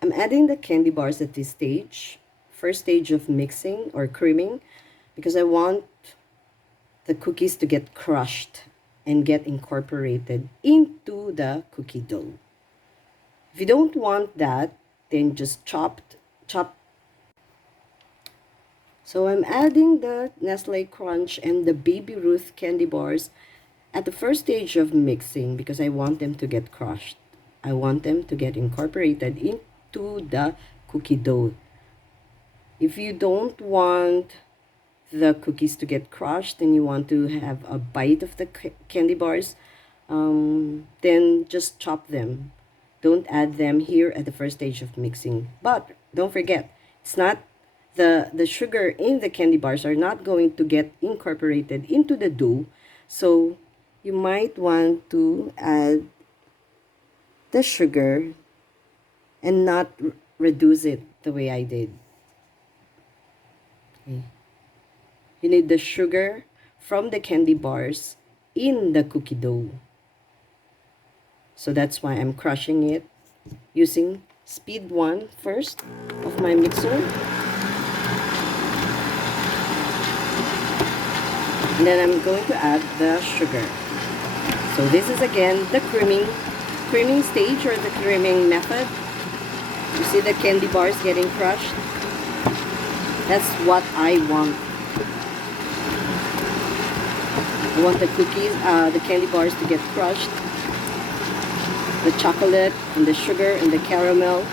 I'm adding the candy bars at this stage, first stage of mixing or creaming, because I want the cookies to get crushed and get incorporated into the cookie dough. If you don't want that, then just chop. So I'm adding the Nestle Crunch and the Baby Ruth candy bars at the first stage of mixing because I want them to get crushed. I want them to get incorporated into the cookie dough. If you don't want the cookies to get crushed and you want to have a bite of the candy bars, then just chop them. Don't add them here at the first stage of mixing. But don't forget, it's not the sugar in the candy bars are not going to get incorporated into the dough. So you might want to add the sugar and not reduce it the way I did. Okay. You need the sugar from the candy bars in the cookie dough. So that's why I'm crushing it using speed 1 first of my mixer. And then I'm going to add the sugar. So this is again the creaming stage or the creaming method. You see the candy bars getting crushed? That's what I want. I want the cookies, the candy bars to get crushed. The chocolate and the sugar and the caramel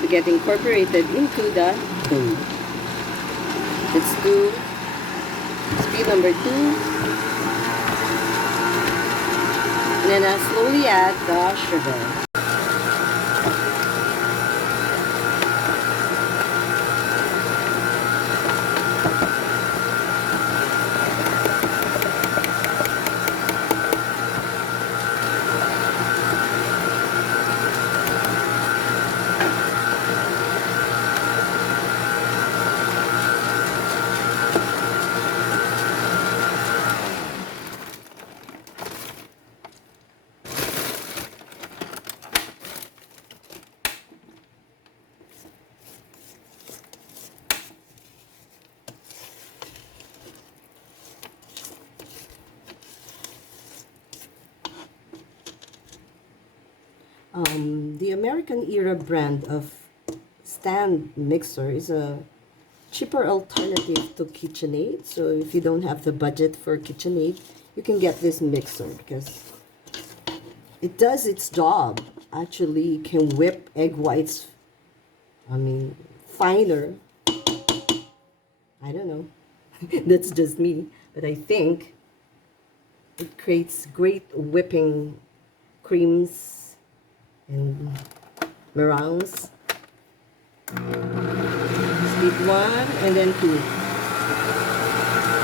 to get incorporated into the dough. Let's do speed number 2. And then I'll slowly add the sugar. The American era brand of stand mixer is a cheaper alternative to KitchenAid. So if you don't have the budget for KitchenAid, you can get this mixer because it does its job. Actually, it can whip egg whites, finer. I don't know. That's just me. But I think it creates great whipping creams and meringues. Speed 1 and then 2.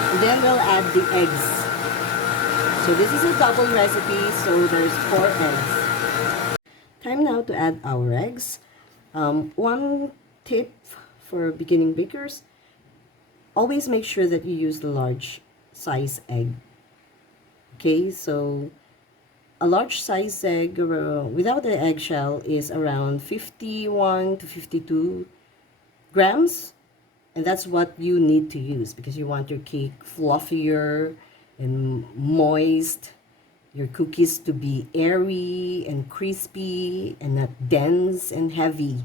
And then we'll add the eggs. So this is a double recipe, so there's 4 eggs. Time now to add our eggs. One tip for beginning bakers, always make sure that you use the large size egg. Okay, so a large size egg without the eggshell is around 51 to 52 grams. And that's what you need to use because you want your cake fluffier and moist, your cookies to be airy and crispy and not dense and heavy.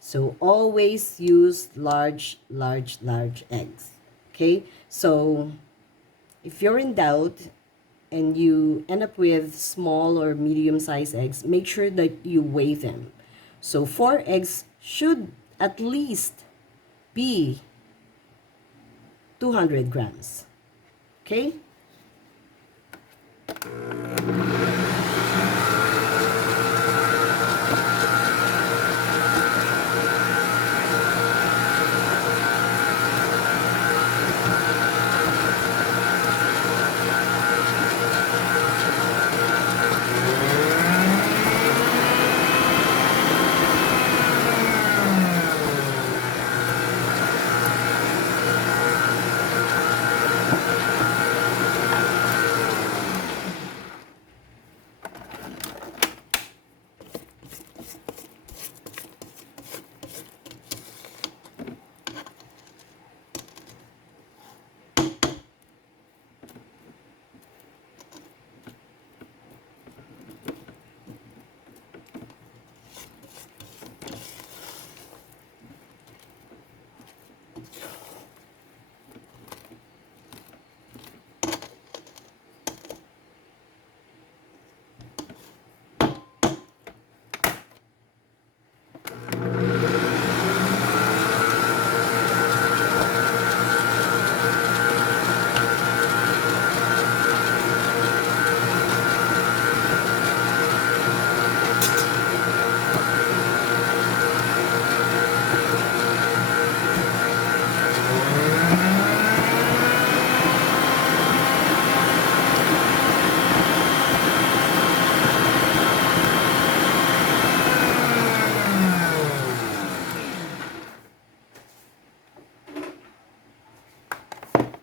So always use large eggs. Okay, so if you're in doubt and you end up with small or medium-sized eggs, make sure that you weigh them. So 4 eggs should at least be 200 grams. Okay?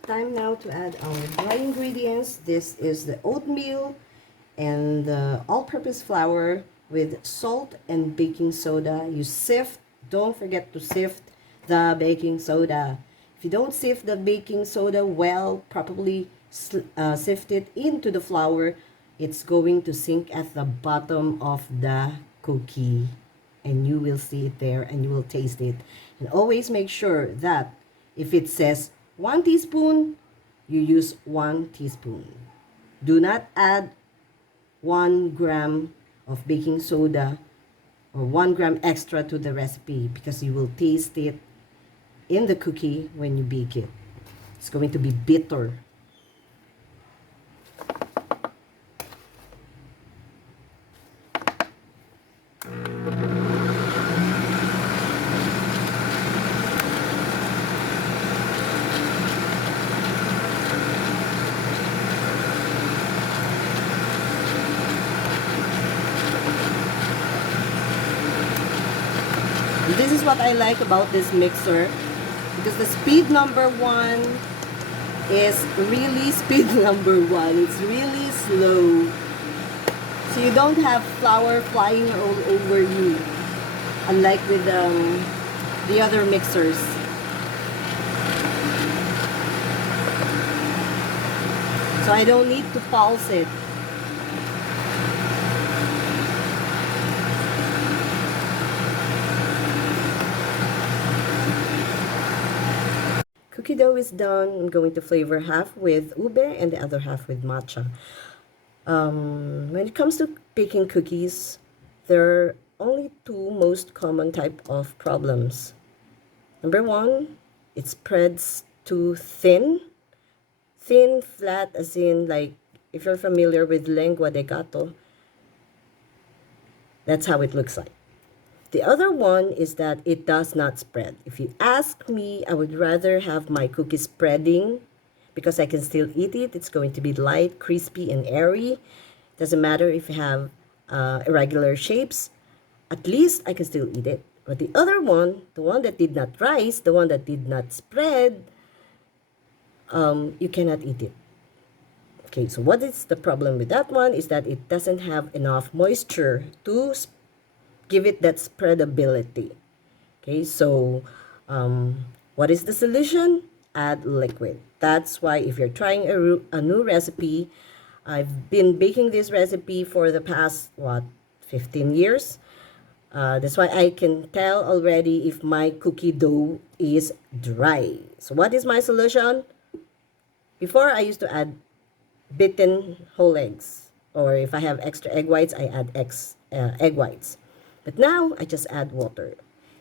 Time now to add our dry ingredients. This is the oatmeal and the all-purpose flour with salt and baking soda. You sift, don't forget to sift the baking soda. If you don't sift the baking soda well, properly sift it into the flour, it's going to sink at the bottom of the cookie. And you will see it there and you will taste it. And always make sure that if it says 1 teaspoon, you use 1 teaspoon. Do not add 1 gram of baking soda or 1 gram extra to the recipe because you will taste it in the cookie when you bake it. It's going to be bitter. This is what I like about this mixer because the speed number 1 is really speed number 1. It's really slow. So you don't have flour flying all over you, unlike with the other mixers. So I don't need to pulse it. Cookie dough is done. I'm going to flavor half with ube and the other half with matcha. When it comes to baking cookies, there are only 2 most common type of problems. Number 1, it spreads too thin. Thin, flat, as in like if you're familiar with lengua de gato, that's how it looks like. The other one is that it does not spread. If you ask me, I would rather have my cookie spreading because I can still eat it. It's going to be light, crispy, and airy. Doesn't matter if you have irregular shapes. At least I can still eat it. But the other one, the one that did not rise, the one that did not spread, you cannot eat it. Okay, so what is the problem with that one is that it doesn't have enough moisture to give it that spreadability. Okay, so what is the solution? Add liquid. That's why if you're trying a new recipe, I've been baking this recipe for the past, 15 years. That's why I can tell already if my cookie dough is dry. So what is my solution? Before, I used to add beaten whole eggs. Or if I have extra egg whites, I add egg whites. But now, I just add water.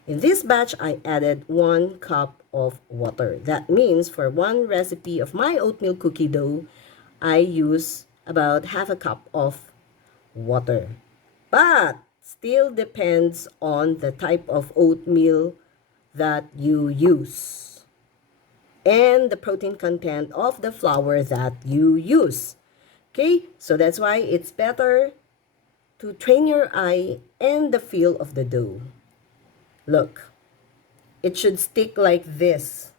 In this batch, I added 1 cup of water. That means for one recipe of my oatmeal cookie dough, I use about half a cup of water. But still depends on the type of oatmeal that you use and the protein content of the flour that you use. Okay, so that's why it's better to train your eye and the feel of the dough. Look, it should stick like this.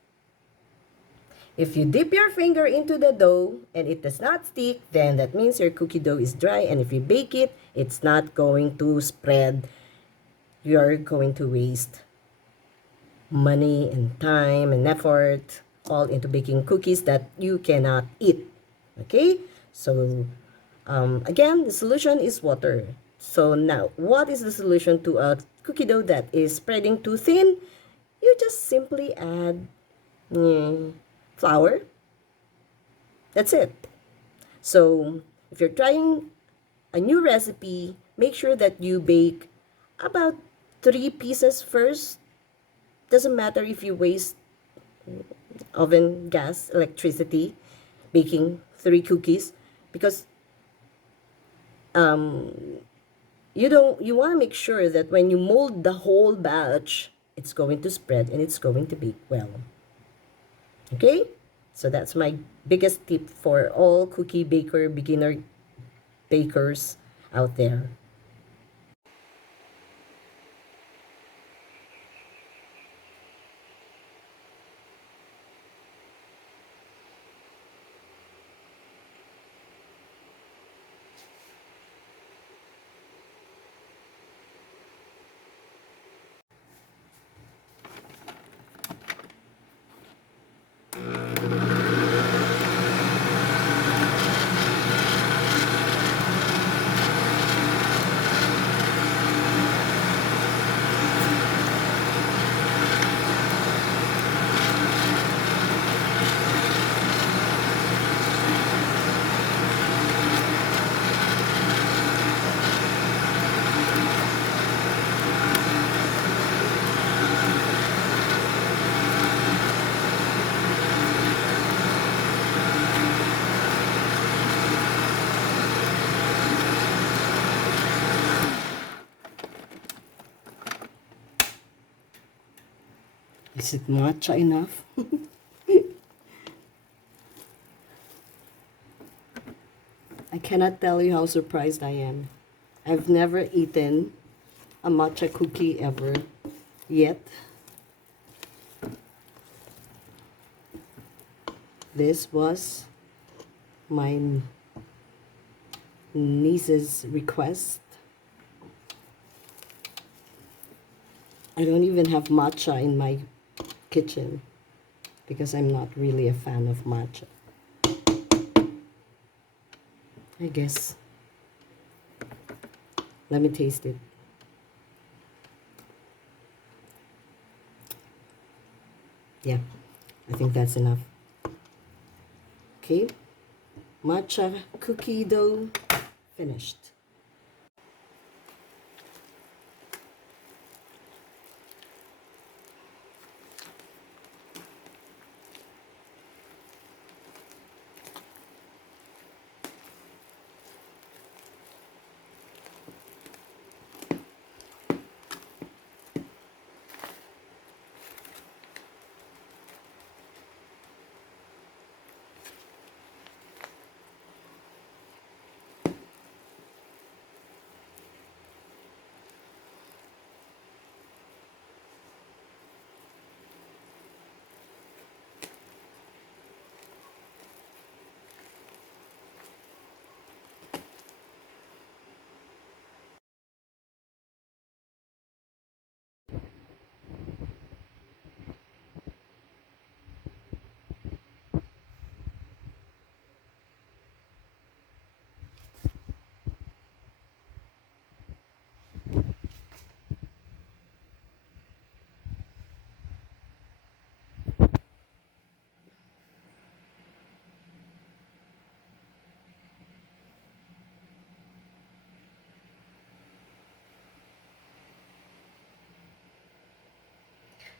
If you dip your finger into the dough and it does not stick, then that means your cookie dough is dry. And if you bake it, it's not going to spread. You're going to waste money and time and effort all into baking cookies that you cannot eat. Okay? So, again, the solution is water. So now, what is the solution to a cookie dough that is spreading too thin? You just simply add flour. That's it. So if you're trying a new recipe, make sure that you bake about 3 pieces first. Doesn't matter if you waste oven, gas, electricity, baking 3 cookies, because you want to make sure that when you mold the whole batch, it's going to spread and it's going to bake well. Okay, so that's my biggest tip for all cookie baker beginner bakers out there. Is it matcha enough? I cannot tell you how surprised I am. I've never eaten a matcha cookie ever yet. This was my niece's request. I don't even have matcha in my kitchen because I'm not really a fan of matcha. I guess. Let me taste it. Yeah, I think that's enough. Okay, matcha cookie dough finished.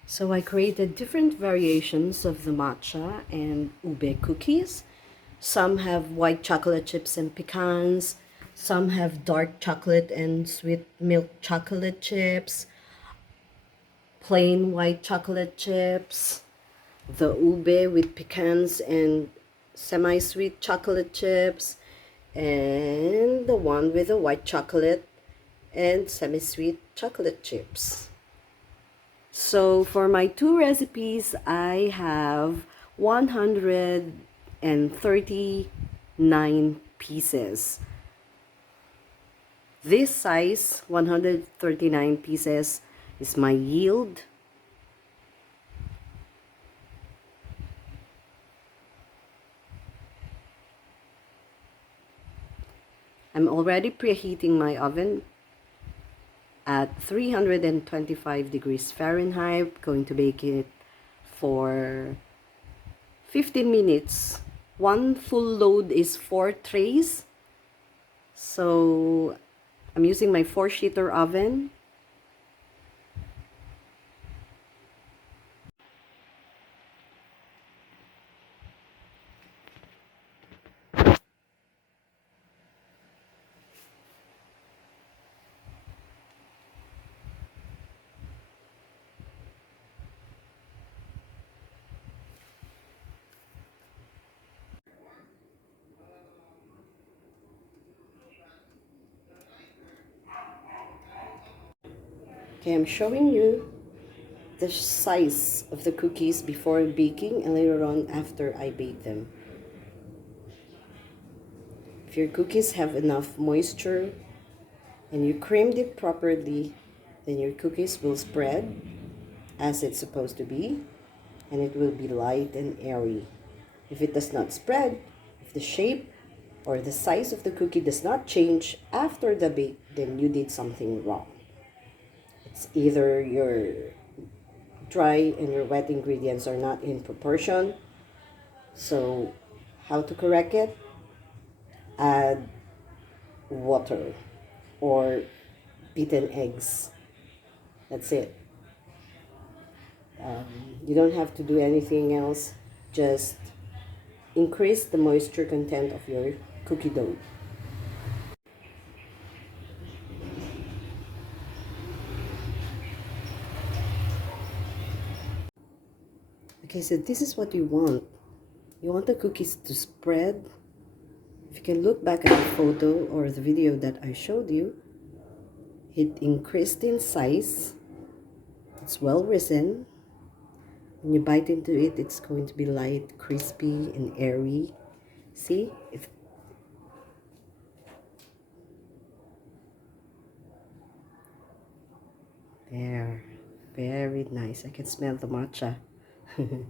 So I created different variations of the matcha and ube cookies. Some have white chocolate chips and pecans. Some have dark chocolate and sweet milk chocolate chips. Plain white chocolate chips. The ube with pecans and semi-sweet chocolate chips. And the one with the white chocolate and semi-sweet chocolate chips. So for my two recipes, I have 139 pieces. This size, 139 pieces, is my yield. I'm already preheating my oven at 325 degrees Fahrenheit. Going to bake it for 15 minutes. One full load is 4 trays. So I'm using my 4-sheeter oven. Okay, I'm showing you the size of the cookies before baking and later on after I bake them. If your cookies have enough moisture and you creamed it properly, then your cookies will spread as it's supposed to be, and it will be light and airy. If it does not spread, if the shape or the size of the cookie does not change after the bake, then you did something wrong. It's either your dry and your wet ingredients are not in proportion. So how to correct it? Add water or beaten eggs. That's it. You don't have to do anything else. Just increase the moisture content of your cookie dough. Okay, so this is what you want. You want the cookies to spread. If you can look back at the photo or the video that I showed you, it increased in size. It's well risen. When you bite into it, it's going to be light, crispy, and airy. See? There. Very nice. I can smell the matcha. And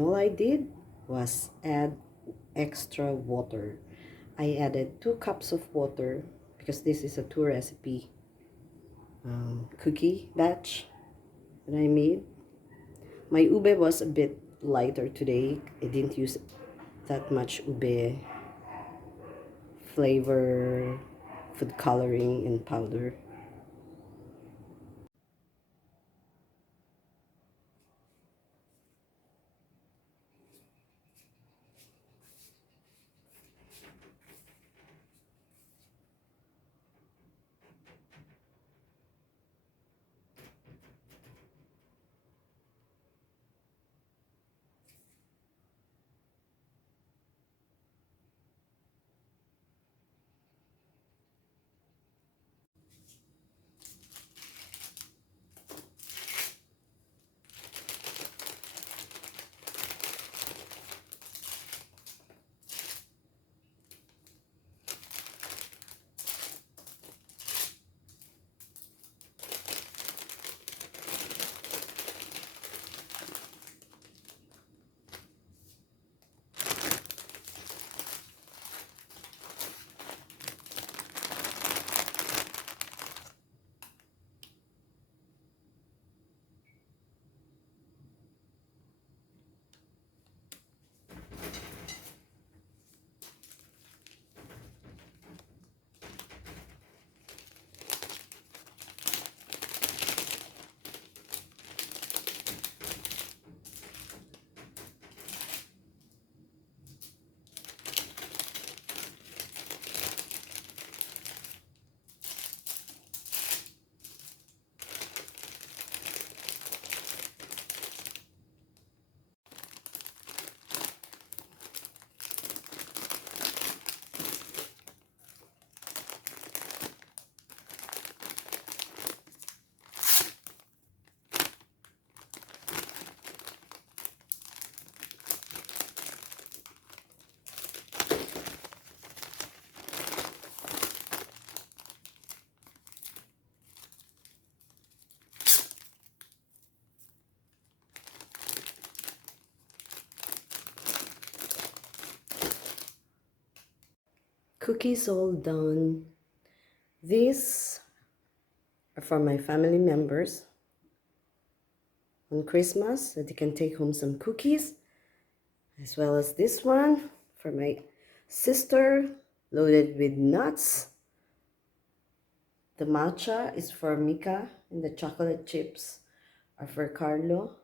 all I did was add extra water. I added 2 cups of water because this is a 2 recipe cookie batch that I made. My ube was a bit lighter today. I didn't use that much ube flavor, food coloring, and powder. Cookies all done. These are for my family members on Christmas, that you can take home some cookies, as well as this one for my sister, loaded with nuts. The matcha is for Mika, and the chocolate chips are for Carlo.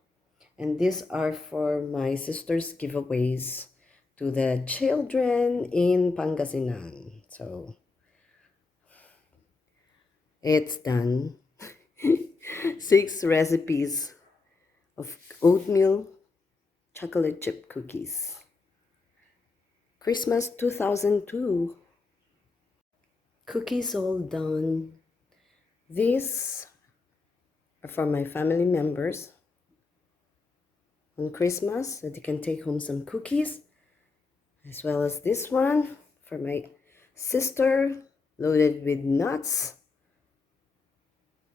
And these are for my sister's giveaways to the children in Pangasinan. So it's done. 6 recipes of oatmeal chocolate chip cookies. Christmas 2002. Cookies all done. These are for my family members on Christmas, that you can take home some cookies, as well as this one for my sister, loaded with nuts.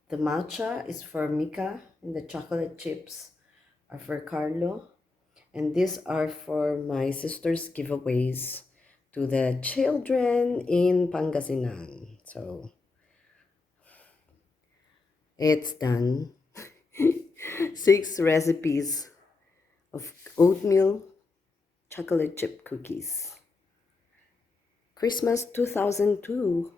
The matcha is for Mika, and the chocolate chips are for Carlo. And these are for my sister's giveaways to the children in Pangasinan. So it's done. 6 recipes of oatmeal chocolate chip cookies. Christmas 2002.